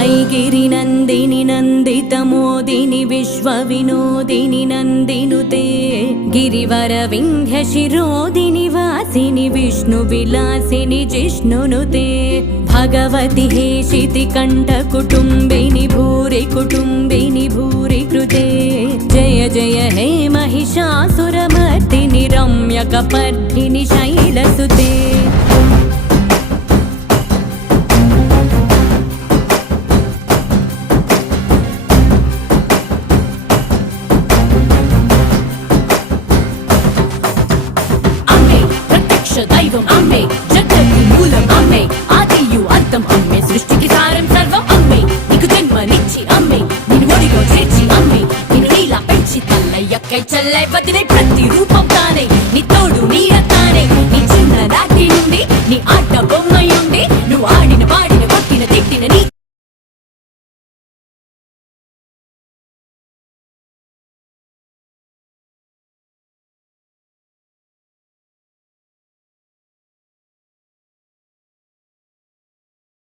ऐगिरिनन्दिनि नन्दितमोदिनि विश्वविनोदिनि नन्दिनुते गिरिवरविन्ध्यशिरोदिनि वासिनि विष्णुविलासिनि जिष्णुनुते भगवति हेशितिकण्ठकुटुम्बिनि भूरि कुटुम्बिनि भूरि कृते जय जय हे महिषासुरमर्दिनि रम्यकपर्दिनि शैलसुते।